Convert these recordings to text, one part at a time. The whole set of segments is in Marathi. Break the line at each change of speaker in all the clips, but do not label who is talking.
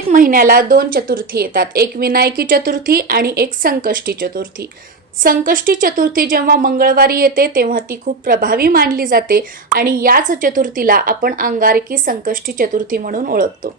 प्रत्येक महिन्याला दोन चतुर्थी येतात. एक विनायकी चतुर्थी आणि एक संकष्टी चतुर्थी. संकष्टी चतुर्थी जेव्हा मंगळवारी येते तेव्हा ती खूप प्रभावी मानली जाते आणि याच चतुर्थीला आपण अंगारकी संकष्टी चतुर्थी म्हणून ओळखतो.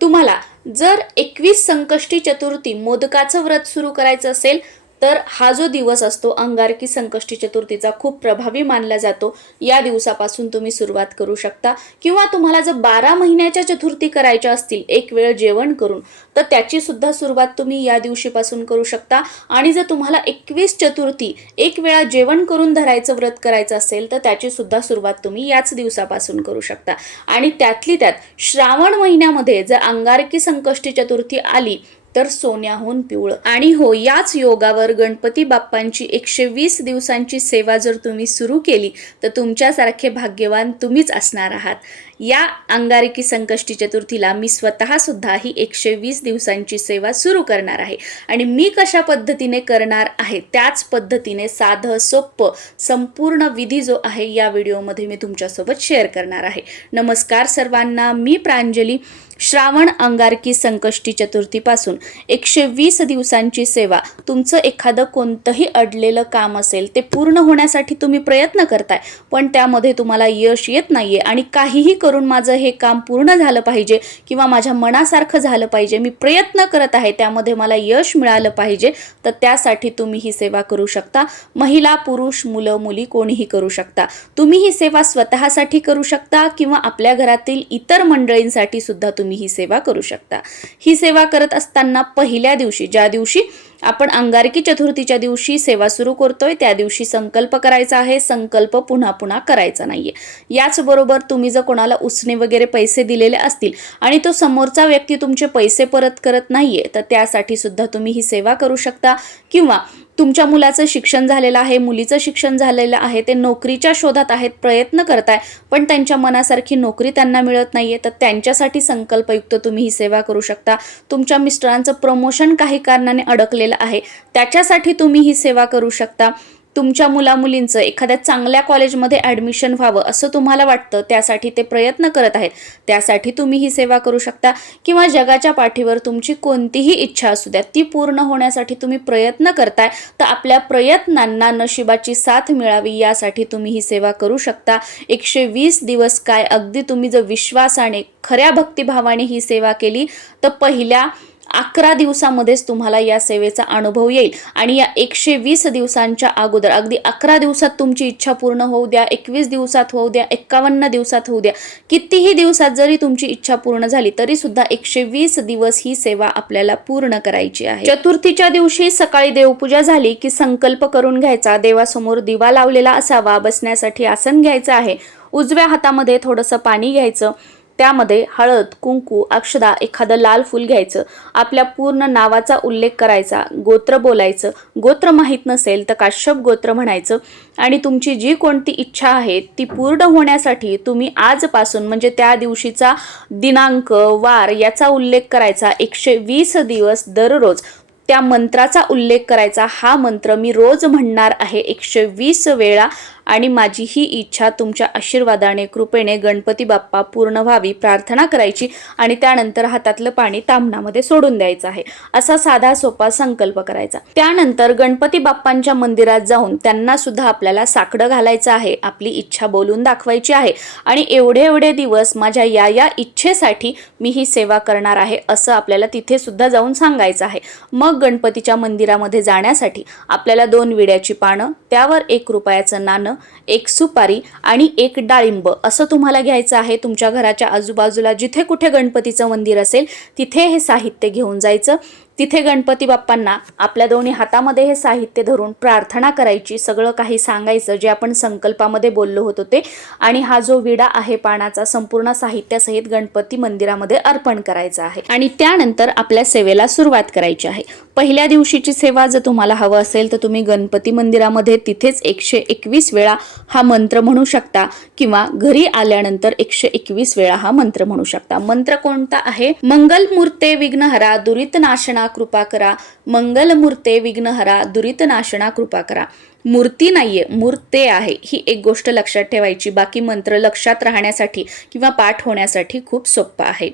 तुम्हाला जर एकवीस संकष्टी चतुर्थी मोदकाचं व्रत सुरू करायचं असेल तर हा जो दिवस असतो अंगारकी संकष्टी चतुर्थीचा खूप प्रभावी मानला जातो. या दिवसापासून तुम्ही सुरुवात करू शकता. किंवा तुम्हाला जर बारा महिन्याच्या चतुर्थी करायच्या असतील एक वेळ जेवण करून तर त्याची सुद्धा सुरुवात तुम्ही या दिवशीपासून करू शकता. आणि जर तुम्हाला एकवीस चतुर्थी एक वेळा जेवण करून धरायचं व्रत करायचं असेल तर त्याची सुद्धा सुरुवात तुम्ही याच दिवसापासून करू शकता. आणि त्यातली त्यात श्रावण महिन्यामध्ये जर अंगारकी संकष्टी चतुर्थी आली तर सोन्याहून पिवळं. आणि हो याच योगावर गणपती बाप्पांची एकशे वीस दिवसांची सेवा जर तुम्ही सुरू केली तर तुमच्यासारखे भाग्यवान तुम्हीच असणार आहात. या अंगारकी संकष्टी चतुर्थीला मी स्वतःसुद्धा ही एकशे वीस दिवसांची सेवा सुरू करणार आहे. आणि मी कशा पद्धतीने करणार आहे त्याच पद्धतीने साधं सोपं संपूर्ण विधी जो आहे या व्हिडिओमध्ये मी तुमच्यासोबत शेअर करणार आहे. नमस्कार सर्वांना मी प्रांजली. श्रावण अंगारकी संकष्टी चतुर्थीपासून एकशे वीस दिवसांची सेवा. तुमचं एखादं कोणतंही अडलेलं काम असेल ते पूर्ण होण्यासाठी तुम्ही प्रयत्न करताय पण त्यामध्ये तुम्हाला यश येत नाहीये आणि काहीही करून माझं हे काम पूर्ण झालं पाहिजे किंवा माझ्या मनासारखं झालं पाहिजे मी प्रयत्न करत आहे त्यामध्ये मला यश मिळालं पाहिजे तर त्यासाठी तुम्ही ही सेवा करू शकता. महिला पुरुष मुलं मुली कोणीही करू शकता. तुम्ही ही सेवा स्वतःसाठी करू शकता किंवा आपल्या घरातील इतर मंडळींसाठी सुद्धा तुम्ही तुम्ही ही सेवा करू शकता. ही सेवा करत असताना पहिल्या दिवशी ज्या दिवशी आपण अंगारकी चतुर्थीच्या दिवशी सेवा सुरू करतोय त्या दिवशी संकल्प करायचा आहे. संकल्प पुन्हा पुन्हा करायचा नाहीये. याचबरोबर तुम्ही जर कोणाला उसने वगैरे पैसे दिलेले असतील आणि तो समोरचा व्यक्ती तुमचे पैसे परत करत नाहीये तर त्यासाठी सुद्धा तुम्ही ही सेवा करू शकता. किंवा तुमच्या मुलाचं शिक्षण झालेलं आहे मुलीचं शिक्षण झालेलं आहे ते नोकरीच्या शोधात आहेत प्रयत्न करताय पण त्यांच्या मनासारखी नोकरी त्यांना मिळत नाहीये तर त्यांच्यासाठी संकल्पयुक्त तुम्ही ही सेवा करू शकता. तुमच्या मिस्टरांचं प्रमोशन काही कारणाने अडकलेलं आहे. त्याच्यासाठी तुम्ही ही सेवा करू शकता. तुमच्या मुलामुलींचं एखाद्या चांगल्या कॉलेजमध्ये ॲडमिशन व्हावं असं तुम्हाला वाटतं त्यासाठी ते प्रयत्न करत आहेत. त्यासाठी तुम्ही ही सेवा करू शकता किंवा जगाच्या पाठीवर तुमची कोणतीही इच्छा असू द्या ती पूर्ण होण्यासाठी तुम्ही प्रयत्न करताय तर आपल्या प्रयत्नांना नशिबाची साथ मिळावी यासाठी तुम्ही ही सेवा करू शकता. एकशे वीस दिवस काय अगदी तुम्ही जर विश्वासाने खऱ्या भक्तिभावाने ही सेवा केली तर पहिल्या अकरा दिवसामध्येच तुम्हाला या सेवेचा अनुभव येईल. आणि या एकशे वीस दिवसांच्या अगोदर अगदी अकरा दिवसात तुमची इच्छा पूर्ण होऊ द्या एकवीस दिवसात होऊ द्या एक्कावन्न दिवसात होऊ द्या कितीही दिवसात जरी तुमची इच्छा पूर्ण झाली तरी सुद्धा एकशे वीस दिवस ही सेवा आपल्याला पूर्ण करायची आहे. चतुर्थीच्या दिवशी सकाळी देवपूजा झाली की संकल्प करून घ्यायचा देवासमोर दिवा लावलेला असावा बसण्यासाठी आसन घ्यायचं आहे. उजव्या हातामध्ये थोडंसं पाणी घ्यायचं. त्यामध्ये हळद कुंकू अक्षदा एखादं लाल फूल घ्यायचं. आपल्या पूर्ण नावाचा उल्लेख करायचा. गोत्र बोलायचं. गोत्र माहीत नसेल तर काश्यप गोत्र म्हणायचं. आणि तुमची जी कोणती इच्छा आहे ती पूर्ण होण्यासाठी तुम्ही आजपासून म्हणजे त्या दिवशीचा दिनांक वार याचा उल्लेख करायचा एकशे वीस दिवस दररोज. त्या मंत्राचा उल्लेख करायचा. हा मंत्र मी रोज म्हणणार आहे एकशे वीस वेळा. आणि माझी ही इच्छा तुमच्या आशीर्वादाने कृपेने गणपती बाप्पा पूर्ण व्हावी प्रार्थना करायची आणि त्यानंतर हातातलं पाणी तामणामध्ये सोडून द्यायचं आहे. असा साधा सोपा संकल्प करायचा. त्यानंतर गणपती बाप्पांच्या मंदिरात जाऊन त्यांना सुद्धा आपल्याला साकडं घालायचं आहे आपली इच्छा बोलून दाखवायची आहे. आणि एवढे एवढे दिवस माझ्या या या इच्छेसाठी मी ही सेवा करणार आहे असं आपल्याला तिथे सुद्धा जाऊन सांगायचं आहे. मग गणपतीच्या मंदिरामध्ये जाण्यासाठी आपल्याला दोन विड्याची पानं त्यावर एक रुपयाचं नाणं एक सुपारी आणि एक डाळिंब असं तुम्हाला घ्यायचं आहे तुमच्या घराच्या आजूबाजूला जिथे कुठे गणपतीचं मंदिर असेल तिथे हे साहित्य घेऊन जायचं. तिथे गणपती बाप्पांना आपल्या दोन्ही हातामध्ये हे साहित्य धरून प्रार्थना करायची सगळं काही सांगायचं जे आपण संकल्पामध्ये बोललो होतो ते. आणि हा जो विडा आहे पानाचा संपूर्ण साहित्यासहित गणपती मंदिरामध्ये अर्पण करायचा आहे. आणि त्यानंतर आपल्या सेवेला सुरुवात करायची आहे. पहिल्या दिवशीची सेवा जर तुम्हाला हवं असेल तर तुम्ही गणपती मंदिरामध्ये तिथेच एकशे एकवीस वेळा हा मंत्र म्हणू शकता किंवा घरी आल्यानंतर एकशे एकवीस वेळा हा मंत्र म्हणू शकता. मंत्र कोणता आहे? मंगलमूर्ते विघ्नहरा दुरित नाशना कृपा करा. मंगलमूर्ते विघ्नहरा दुरित नाशना कृपा करा. मूर्ती नाहीये मूर्ते आहे. ही एक गोष्ट लक्षात ठेवायची. बाकी मंत्र लक्षात राहण्यासाठी किंवा पाठ होण्यासाठी खूप सोपं आहे.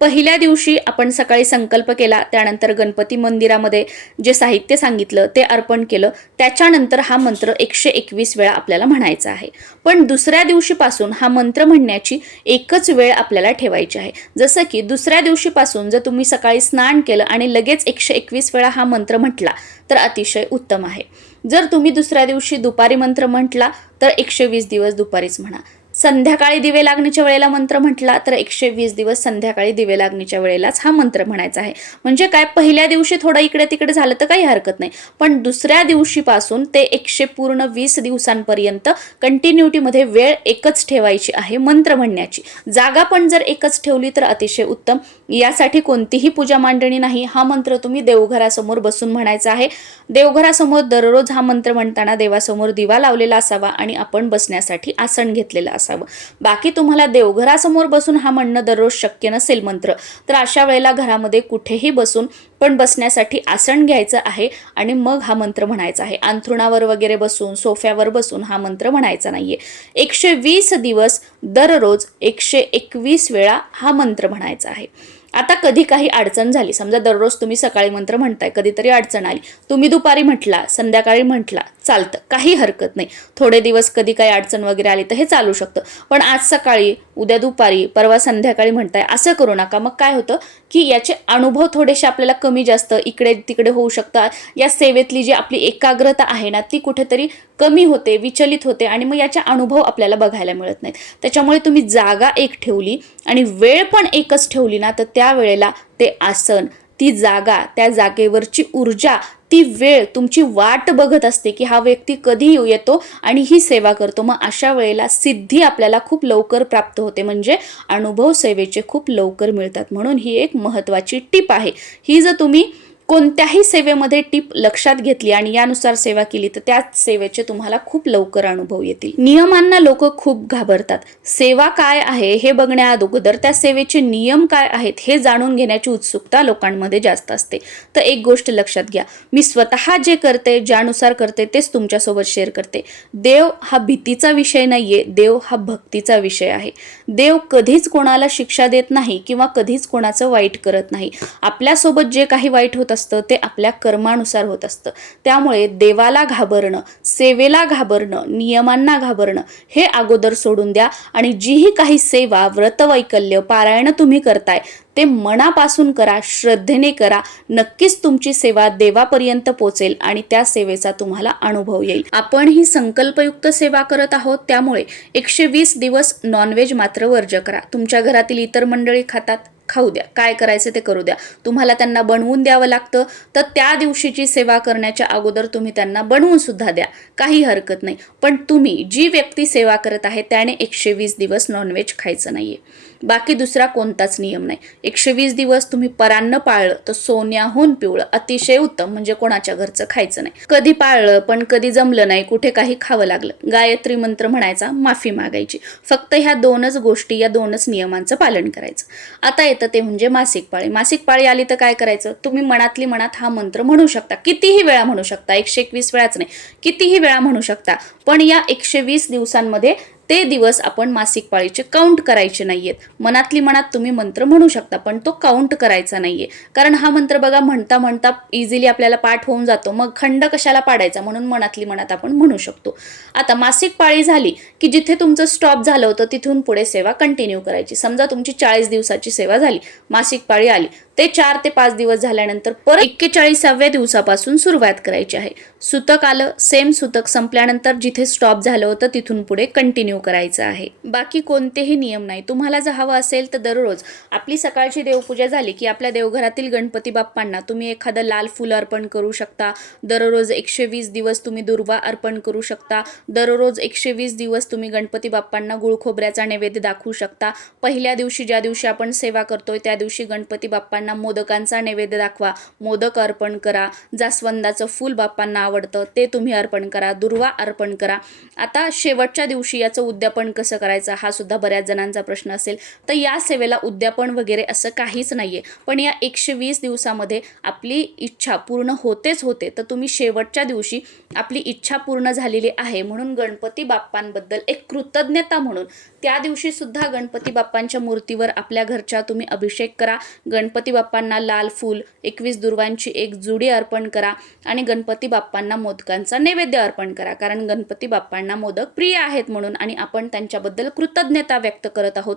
पहिल्या दिवशी आपण सकाळी संकल्प केला त्यानंतर गणपती मंदिरामध्ये जे साहित्य सांगितलं ते अर्पण केलं त्याच्यानंतर हा मंत्र एकशे एकवीस वेळा आपल्याला म्हणायचा आहे. पण दुसऱ्या दिवशीपासून हा मंत्र म्हणण्याची एकच वेळ आपल्याला ठेवायची आहे. जसं की दुसऱ्या दिवशीपासून जर तुम्ही सकाळी स्नान केलं आणि लगेच एकशे एकवीस वेळा हा मंत्र म्हटला तर अतिशय उत्तम आहे. जर तुम्ही दुसऱ्या दिवशी दुपारी मंत्र म्हटला तर एकशे वीस दिवस दुपारीच म्हणा. संध्याकाळी दिवे लागणीच्या वेळेला मंत्र म्हटला तर एकशे वीस दिवस संध्याकाळी दिवे लागणीच्या वेळेलाच हा मंत्र म्हणायचा आहे. म्हणजे काय पहिल्या दिवशी थोडं इकडे तिकडे झालं तर काही हरकत नाही. पण दुसऱ्या दिवशीपासून ते एकशे पूर्ण वीस दिवसांपर्यंत कंटिन्युटीमध्ये वेळ एकच ठेवायची आहे मंत्र म्हणण्याची. जागा पण जर एकच ठेवली तर अतिशय उत्तम. यासाठी कोणतीही पूजा मांडणी नाही. हा मंत्र तुम्ही देवघरासमोर बसून म्हणायचा आहे. देवघरासमोर दररोज हा मंत्र म्हणताना देवासमोर दिवा लावलेला असावा आणि आपण बसण्यासाठी आसन घेतलेलं असावं. बाकी तुम्हाला देवघरासमोर बसून हा म्हणणं दररोज शक्य नसेल मंत्र तर अशा वेळेला घरामध्ये कुठेही बसून पण बसण्यासाठी आसन घ्यायचं आहे आणि मग हा मंत्र म्हणायचा आहे. अंथरुणावर वगैरे बसून सोफ्यावर बसून हा मंत्र म्हणायचा नाहीये. एकशे वीस दिवस दररोज एकशे एकवीस वेळा हा मंत्र म्हणायचा आहे. आता कधी काही अडचण झाली समजा दररोज तुम्ही सकाळी मंत्र म्हणताय कधीतरी अडचण आली तुम्ही दुपारी म्हटला संध्याकाळी म्हटला चालतं काही हरकत नाही. थोडे दिवस कधी काही अडचण वगैरे आली तर हे चालू शकतं. पण आज सकाळी उद्या दुपारी परवा संध्याकाळी म्हणताय असं करू नका. मग काय होतं की याचे अनुभव थोडेसे आपल्याला कमी जास्त इकडे तिकडे होऊ शकतात. या सेवेतली जी आपली एकाग्रता आहे ना ती कुठेतरी कमी होते विचलित होते आणि मग याचे अनुभव आपल्याला बघायला मिळत नाहीत. त्याच्यामुळे तुम्ही जागा एक ठेवली आणि वेळ पण एकच ठेवली ना तर त्या वेळेला ते आसन ती जागा त्या जागेवरची ऊर्जा ती वेळ तुमची वाट बघत असते की हा व्यक्ती कधी येऊ येतो आणि ही सेवा करतो. मग अशा वेळेला सिद्धी आपल्याला खूप लवकर प्राप्त होते. म्हणजे अनुभव सेवेचे खूप लवकर मिळतात. म्हणून ही एक महत्त्वाची टीप आहे. ही जर तुम्ही कोणत्याही सेवेमध्ये टीप लक्षात घेतली आणि यानुसार सेवा केली तर त्या सेवेचे तुम्हाला खूप लवकर अनुभव येतील. नियमांना लोक खूप घाबरतात. सेवा काय आहे हे बघण्या अगोदर त्या सेवेचे नियम काय आहेत हे जाणून घेण्याची उत्सुकता लोकांमध्ये जास्त असते. तर एक गोष्ट लक्षात घ्या. मी स्वतः जे करते ज्यानुसार करते तेच तुमच्यासोबत शेअर करते. देव हा भीतीचा विषय नाहीये देव हा भक्तीचा विषय आहे. देव कधीच कोणाला शिक्षा देत नाही किंवा कधीच कोणाचं वाईट करत नाही. आपल्यासोबत जे काही वाईट होतं असतं ते आपल्या कर्मानुसार होत असतं. त्यामुळे देवाला घाबरणं सेवेला घाबरणं नियमांना घाबरणं हे अगोदर सोडून द्या आणि जीही काही सेवा व्रतवैकल्य पारायण तुम्ही करताय ते मनापासून करा श्रद्धेने करा नक्कीच तुमची सेवा देवापर्यंत पोचेल आणि त्या सेवेचा तुम्हाला अनुभव येईल. आपण ही संकल्पयुक्त सेवा करत आहोत त्यामुळे एकशे वीस दिवस नॉनव्हेज मात्र वर्ज करा. तुमच्या घरातील इतर मंडळी खातात. खाऊ द्या. काय करायचं ते करू द्या. तुम्हाला त्यांना बनवून द्यावं लागतं. तर त्या दिवशीची सेवा करण्याच्या अगोदर तुम्ही त्यांना बनवून सुद्धा द्या. काही हरकत नाही. पण तुम्ही जी व्यक्ती सेवा करत आहे त्याने एकशे वीस दिवस नॉनव्हेज खायचं नाहीये. बाकी दुसरा कोणताच नियम नाही. एकशे वीस दिवस तुम्ही परान्न पाळलं तर सोन्याहून पिवळं अतिशय उत्तम म्हणजे कोणाच्या घरचं खायचं नाही. कधी पाळलं पण कधी जमलं नाही कुठे काही खावं लागलं. गायत्री मंत्र म्हणायचा माफी मागायची. फक्त ह्या दोनच गोष्टी या दोनच नियमांचं पालन करायचं. आता येतं ते म्हणजे मासिक पाळी. मासिक पाळी आली तर काय करायचं? तुम्ही मनातली मनात हा मंत्र म्हणू शकता. कितीही वेळा म्हणू शकता. एकशे एकवीस वेळाच नाही. कितीही वेळा म्हणू शकता. पण या एकशे वीस दिवसांमध्ये ते दिवस आपण मासिक पाळीचे काउंट करायचे नाहीयेत. मनातली मनात तुम्ही मंत्र म्हणू शकता पण तो काउंट करायचा नाहीये. कारण हा मंत्र बघा म्हणता म्हणता इझिली आपल्याला पाठ होऊन जातो. मग खंड कशाला पाडायचा म्हणून मनातली मनात आपण म्हणू शकतो. आता मासिक पाळी झाली की जिथे तुमचं स्टॉप झालं होतं तिथून पुढे सेवा कंटिन्यू करायची. समजा तुमची चाळीस दिवसाची सेवा झाली मासिक पाळी आली. ते चार ते पाच दिवस झाल्यानंतर परत एक्केचाळीसाव्या दिवसापासून सुरुवात करायची आहे. सुतक आलं सेम सुतक संपल्यानंतर जिथे स्टॉप झालं होतं तिथून पुढे कंटिन्यू करायचं आहे. बाकी कोणतेही नियम नाही. तुम्हाला जर हवं असेल तर दररोज आपली सकाळची देवपूजा झाली की आपल्या देवघरातील गणपती बाप्पांना तुम्ही एखादं लाल फुल अर्पण करू शकता. दररोज एकशे वीस दिवस तुम्ही दुर्वा अर्पण करू शकता. दररोज एकशे वीस दिवस तुम्ही गणपती बाप्पांना गुळखोबऱ्याचा नैवेद्य दाखवू शकता. पहिल्या दिवशी ज्या दिवशी आपण सेवा करतोय त्या दिवशी गणपती बाप्पांना बाप्पांना मोदकांचा नैवेद्य दाखवा. मोदक अर्पण करा. जास्वंदाचं फूल बाप्पांना आवडतं ते तुम्ही अर्पण करा दुर्वा अर्पण करा. आता शेवटच्या दिवशी याचं उद्यापन कसं करायचं हा सुद्धा बऱ्याच जणांचा प्रश्न असेल. तर या सेवेला उद्यापन वगैरे असं काहीच नाही आहे पण या एकशे वीस दिवसामध्ये आपली इच्छा पूर्ण होतेच होते. तर तुम्ही शेवटच्या दिवशी आपली इच्छा पूर्ण झालेली आहे म्हणून गणपती बाप्पांबद्दल एक कृतज्ञता म्हणून त्या दिवशी सुद्धा गणपती बाप्पांच्या मूर्तीवर आपल्या घरच्या तुम्ही अभिषेक करा. गणपती बाप्पांना लाल फूल एकवीस दुर्वांची एक जुडी अर्पण करा आणि गणपती बाप्पांना मोदकांचा नैवेद्य अर्पण करा. कारण गणपती बाप्पांना मोदक प्रिय आहेत म्हणून आणि आपण त्यांच्याबद्दल कृतज्ञता व्यक्त करत आहोत.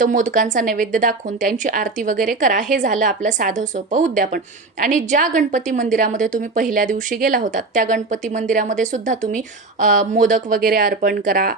तो मोदकांचा नैवेद्य दाखवून त्यांची आरती वगैरे करा. हे झालं आपलं साधं सोपं उद्यापन. आणि ज्या गणपती मंदिरामध्ये तुम्ही पहिल्या दिवशी गेला होतात त्या गणपती मंदिरामध्ये सुद्धा तुम्ही मोदक वगैरे अर्पण करा.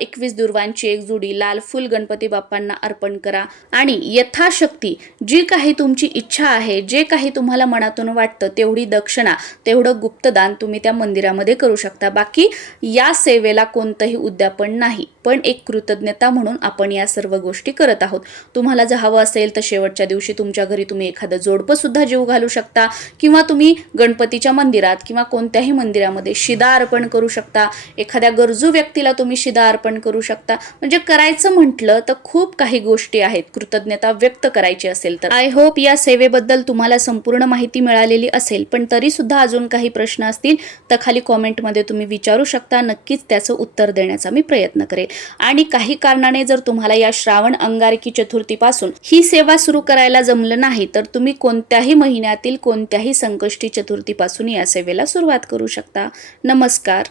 एकवीस दुर्वांची एक जुडी लाल फुल गणपती बाप्पांना अर्पण करा. आणि यथाशक्ती जी काही तुमची इच्छा आहे जे काही तुम्हाला मनातून वाटतं तेवढी दक्षिणा तेवढं गुप्तदान तुम्ही त्या मंदिरामध्ये करू शकता. बाकी या सेवेला कोणतंही उद्यापन नाही. पण एक कृतज्ञता म्हणून आपण या सर्व गोष्टी करत आहोत. तुम्हाला जर हवं असेल तर शेवटच्या दिवशी तुमच्या घरी तुम्ही एखादं जोडपं सुद्धा जीव घालू शकता किंवा तुम्ही गणपतीच्या मंदिरात किंवा कोणत्याही मंदिरामध्ये शिदा अर्पण करू शकता. एखाद्या गरजू व्यक्तीला तुम्ही शिदा अर्पण करू शकता. म्हणजे करायचं म्हटलं तर खूप काही गोष्टी आहेत. कृतज्ञता व्यक्त करायची असेल तर. आय होप या सेवेबद्दल तुम्हाला संपूर्ण माहिती मिळालेली असेल. पण तरी सुद्धा अजून काही प्रश्न असतील तर खाली कॉमेंटमध्ये तुम्ही विचारू शकता. नक्कीच त्याचं उत्तर देण्याचा मी प्रयत्न करेल. आणि काही कारणाने जर तुम्हाला या श्रावण अंगारकी चतुर्थीपासून ही सेवा सुरू करायला जमलं नाही तर तुम्ही कोणत्याही महिन्यातील कोणत्याही संकष्टी चतुर्थीपासून या सेवेला सुरुवात करू शकता. नमस्कार.